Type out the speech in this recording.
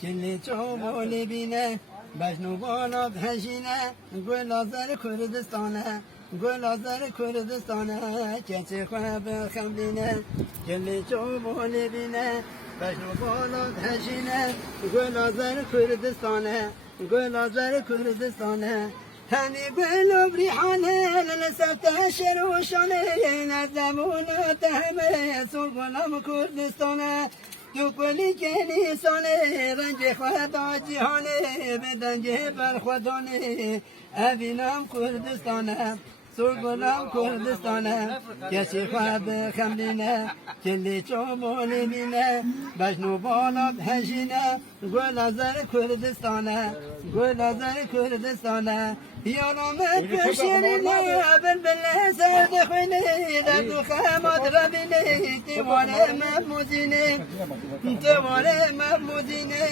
کلی چوبولی بینه بجنو بالا بهشینه گل آزر کردستانه گل آزر کردستانه کسی خواه بخم بینه کلی چوبولی بینه بجنو بالا بهشینه گل آزر کردستانه گل آزر کردستانه هنی بلو بریحانه للسفت شروشانه نزمونه تهمه سول گلام کردستانه تو کلی کنی سانه رنج خدا جهانه به دنج بر خدانه اوینام کردستانه سول گلام کردستانه کسی خواه بخملینه کلی چوبولی بینه بجنو بالا بهشینه گل آزر کردستانه گل آزر کردستانه یارامت بشیرینه بلبل سرد خوینه در دو خمات ربینه تیواره محمودینه تیواره محمودینه